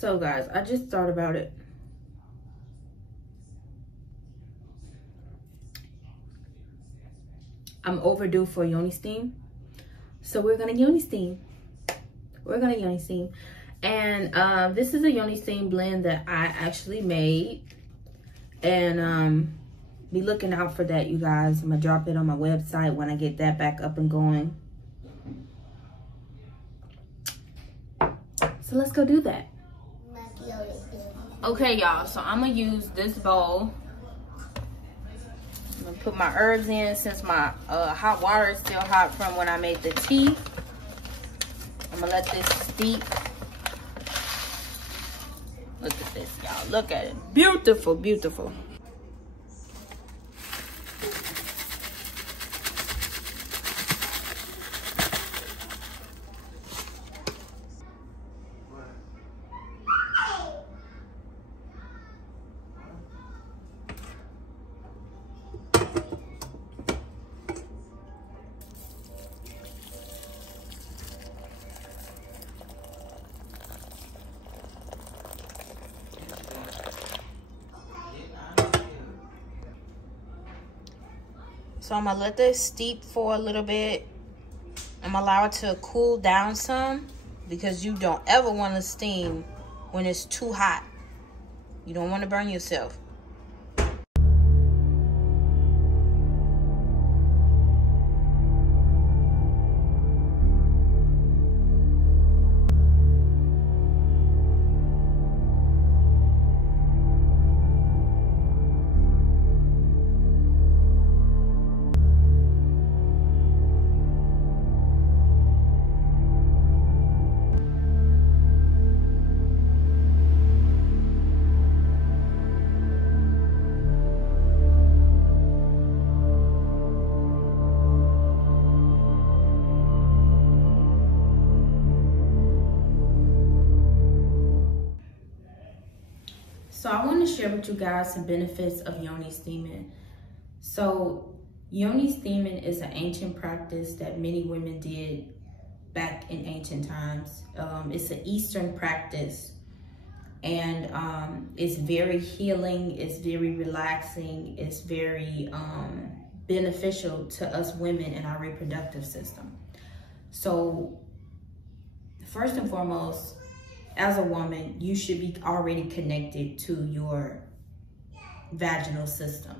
So guys, I just thought about it. I'm overdue for Yoni steam. So we're gonna Yoni steam. And this is a Yoni steam blend that I actually made. And be looking out for that, you guys. I'm gonna drop it on my website when I get that back up and going. So let's go do that. Okay, y'all, so I'm gonna use this bowl. I'm gonna put my herbs in since my hot water is still hot from when I made the tea. I'm gonna let this steep. Look at this, y'all. Look at it. Beautiful, beautiful. So I'm gonna let this steep for a little bit. I'm gonna allow it to cool down some because you don't ever want to steam when it's too hot. You don't want to burn yourself. So I want to share with you guys some benefits of Yoni steaming. So Yoni steaming is an ancient practice that many women did back in ancient times. It's an Eastern practice, and it's very healing, it's very relaxing, it's very beneficial to us women in our reproductive system. So first and foremost, as a woman, you should be already connected to your vaginal system.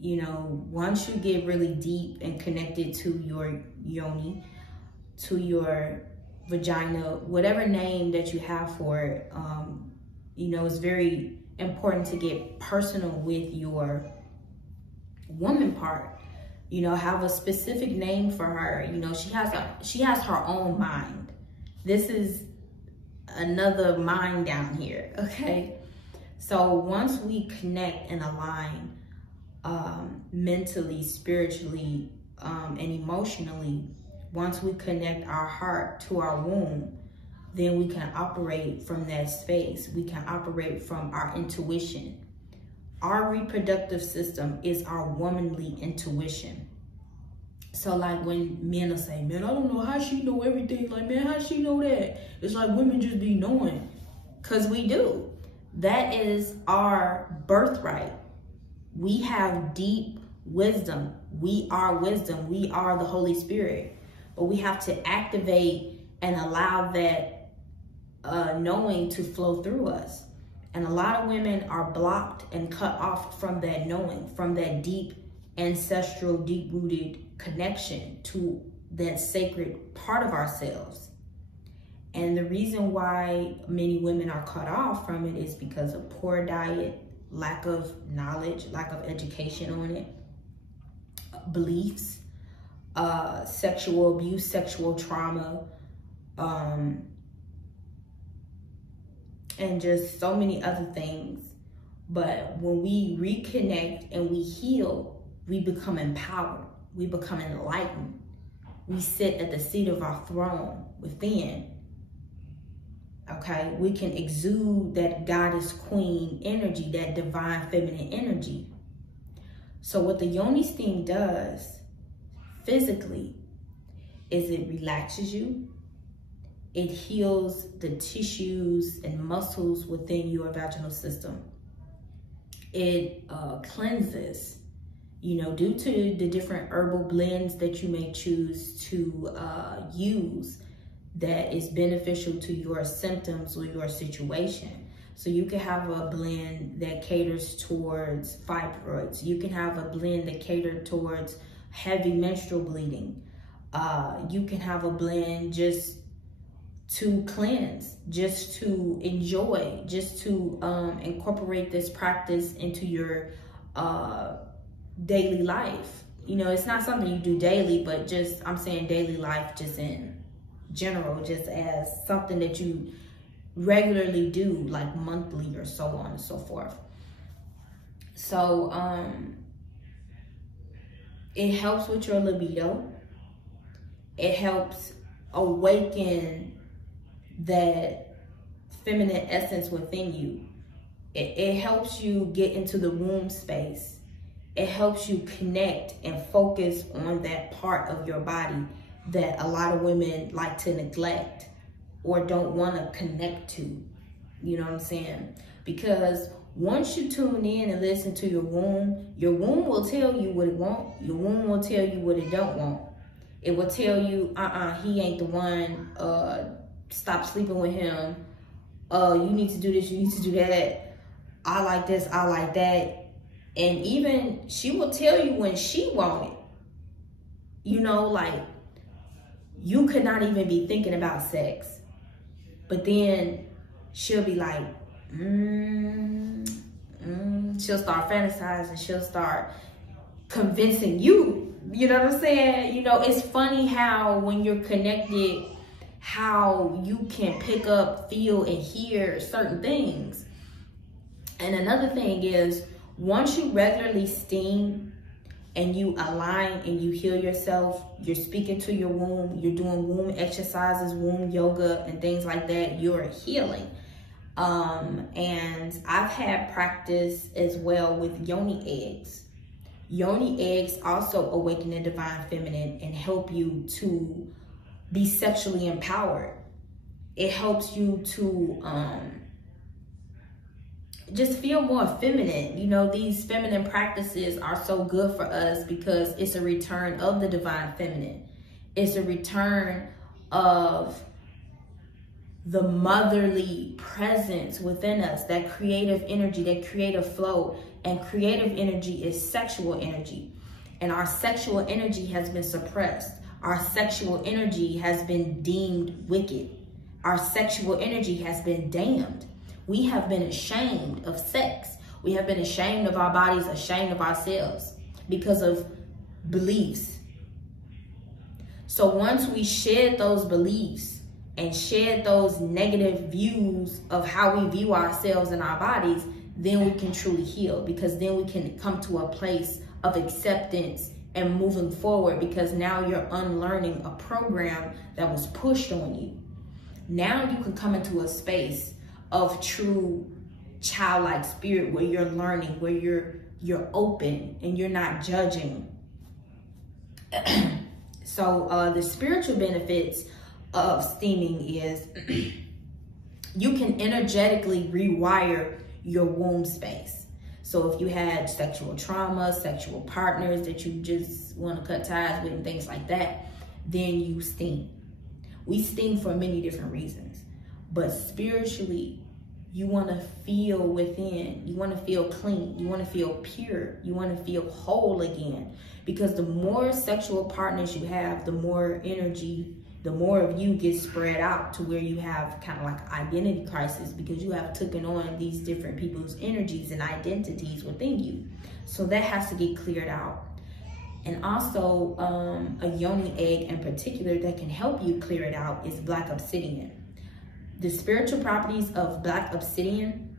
You know, once you get really deep and connected to your yoni, to your vagina, whatever name that you have for it, you know, it's very important to get personal with your woman part. You know, have a specific name for her. You know, she has her own mind. This is another mind down here, okay? So once we connect and align mentally, spiritually, and emotionally, once we connect our heart to our womb, then we can operate from that space. We can operate from our intuition. Our reproductive system is our womanly intuition. So like when men will say, man, I don't know how she know everything. Like, man, how she know that? It's like women just be knowing. Because we do. That is our birthright. We have deep wisdom. We are wisdom. We are the Holy Spirit. But we have to activate and allow that knowing to flow through us. And a lot of women are blocked and cut off from that knowing, from that deep ancestral, deep-rooted connection to that sacred part of ourselves. And the reason why many women are cut off from it is because of poor diet, lack of knowledge, lack of education on it, beliefs, sexual abuse, sexual trauma, and just so many other things. But when we reconnect and we heal, we become empowered. We become enlightened. We sit at the seat of our throne within. Okay, we can exude that goddess queen energy, that divine feminine energy. So what the Yoni steam does physically is it relaxes you, It heals the tissues and muscles within your vaginal system. It cleanses, you know, due to the different herbal blends that you may choose to use that is beneficial to your symptoms or your situation. So you can have a blend that caters towards fibroids. You can have a blend that caters towards heavy menstrual bleeding. You can have a blend just to cleanse, just to enjoy, just to incorporate this practice into your daily life. You know, it's not something you do daily, but just, I'm saying daily life just in general, just as something that you regularly do, like monthly or so on and so forth. So it helps with your libido. It helps awaken that feminine essence within you. It helps you get into the womb space. It helps you connect and focus on that part of your body that a lot of women like to neglect or don't want to connect to. You know what I'm saying? Because once you tune in and listen to your womb will tell you what it wants. Your womb will tell you what it don't want. It will tell you, he ain't the one, stop sleeping with him. You need to do this, you need to do that. I like this, I like that. And even she will tell you when she want it. You know, like, you could not even be thinking about sex. But then she'll be like, she'll start fantasizing, she'll start convincing you. You know what I'm saying? You know, it's funny how when you're connected, how you can pick up, feel, and hear certain things. And another thing is, once you regularly steam and you align and you heal yourself, you're speaking to your womb, you're doing womb exercises, womb yoga, and things like that, you're healing. And I've had practice as well with Yoni eggs. Yoni eggs also awaken the divine feminine and help you to be sexually empowered. It helps you to just feel more feminine. You know, these feminine practices are so good for us because it's a return of the divine feminine. It's a return of the motherly presence within us, that creative energy, that creative flow. And creative energy is sexual energy. And our sexual energy has been suppressed. Our sexual energy has been deemed wicked. Our sexual energy has been damned. We have been ashamed of sex. We have been ashamed of our bodies, ashamed of ourselves because of beliefs. So once we shed those beliefs and shed those negative views of how we view ourselves and our bodies, then we can truly heal, because then we can come to a place of acceptance and moving forward, because now you're unlearning a program that was pushed on you. Now you can come into a space of true childlike spirit where you're learning, where you're open and you're not judging. So the spiritual benefits of steaming is you can energetically rewire your womb space. So if you had sexual trauma, sexual partners that you just want to cut ties with and things like that, then you steam. We steam for many different reasons, but spiritually, you want to feel within, you want to feel clean, you want to feel pure, you want to feel whole again, because the more sexual partners you have, the more energy, the more of you gets spread out to where you have kind of like identity crisis, because you have taken on these different people's energies and identities within you. So that has to get cleared out. And also a Yoni egg in particular that can help you clear it out is black obsidian. The spiritual properties of black obsidian,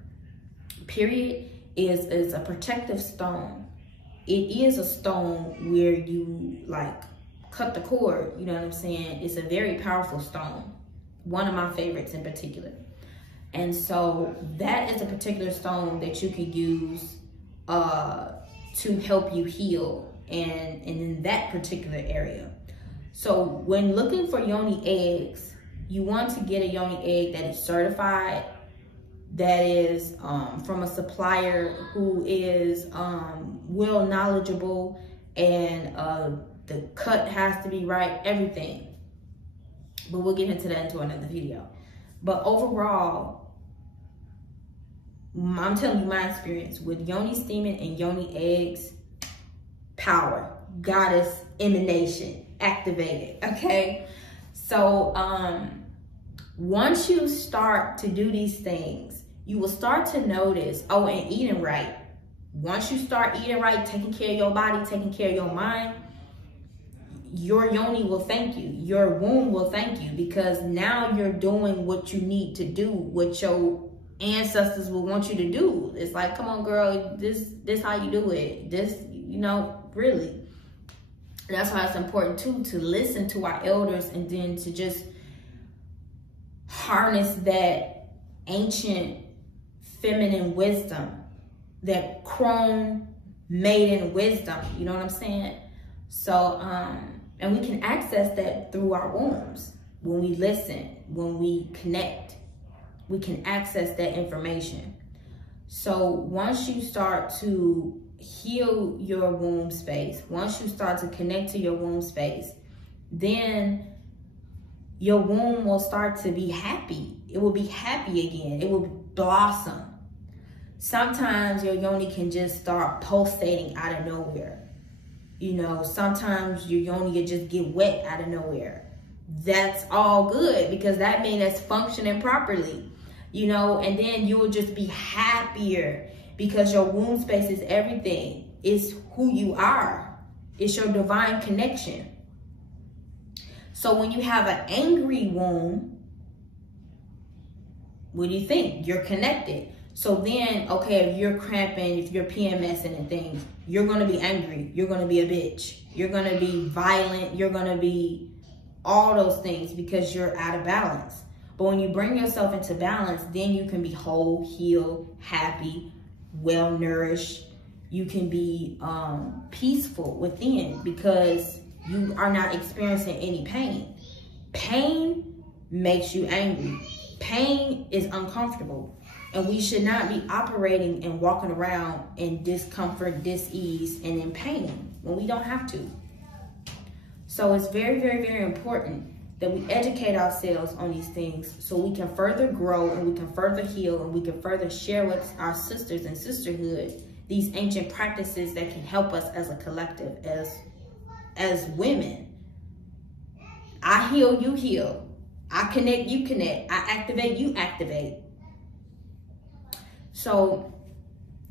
period, is a protective stone. It is a stone where you like cut the cord, you know what I'm saying? It's a very powerful stone. One of my favorites in particular. And so that is a particular stone that you can use to help you heal and in that particular area. So when looking for Yoni eggs, You want to get a Yoni egg that is certified, that is from a supplier who is well knowledgeable, and the cut has to be right, everything. But we'll get into that into another video. But overall, I'm telling you my experience with Yoni steaming and Yoni eggs. Power, goddess, emanation, activated, okay? So once you start to do these things, you will start to notice, oh, and eating right. Once you start eating right, taking care of your body, taking care of your mind, your Yoni will thank you. Your womb will thank you, because now you're doing what you need to do, what your ancestors will want you to do. It's like, come on, girl, this how you do it. This, you know, really. That's why it's important too to listen to our elders, and then to just harness that ancient feminine wisdom, that crone maiden wisdom, you know what I'm saying? So and we can access that through our wombs. When we listen, when we connect, we can access that information. So once you start to heal your womb space, once you start to connect to your womb space, then your womb will start to be happy. It will be happy again. It will blossom. Sometimes your Yoni can just start pulsating out of nowhere. You know, sometimes your Yoni will just get wet out of nowhere. That's all good, because that means it's functioning properly, you know, and then you will just be happier, because your womb space is everything. It's who you are. It's your divine connection. So when you have an angry womb, what do you think? You're connected. So then, okay, if you're cramping, if you're PMSing and things, you're going to be angry. You're going to be a bitch. You're going to be violent. You're going to be all those things, because you're out of balance. But when you bring yourself into balance, then you can be whole, healed, happy, well-nourished. You can be peaceful within, because you are not experiencing any pain. Pain makes you angry. Pain is uncomfortable. And we should not be operating and walking around in discomfort, dis-ease, and in pain when we don't have to. So it's very, very, very important that we educate ourselves on these things, so we can further grow, and we can further heal, and we can further share with our sisters and sisterhood these ancient practices that can help us as a collective, as women. I heal, you heal. I connect, you connect. I activate, you activate. So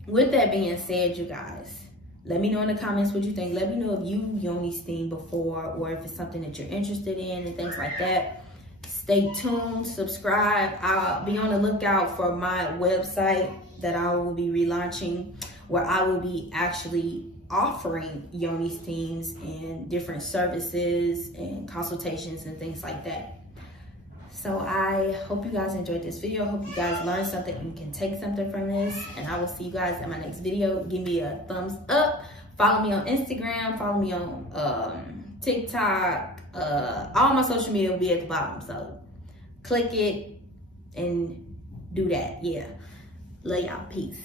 with that being said, you guys, let me know in the comments what you think. Let me know if you Yoni steamed before, or if it's something that you're interested in and things like that. Stay tuned, subscribe. I'll be on the lookout for my website that I will be relaunching, where I will be actually offering Yoni steams and different services and consultations and things like that. So I hope you guys enjoyed this video. I hope you guys learned something and can take something from this. And I will see you guys in my next video. Give me a thumbs up. Follow me on Instagram. Follow me on TikTok. All my social media will be at the bottom. So click it and do that. Yeah. Love y'all. Peace.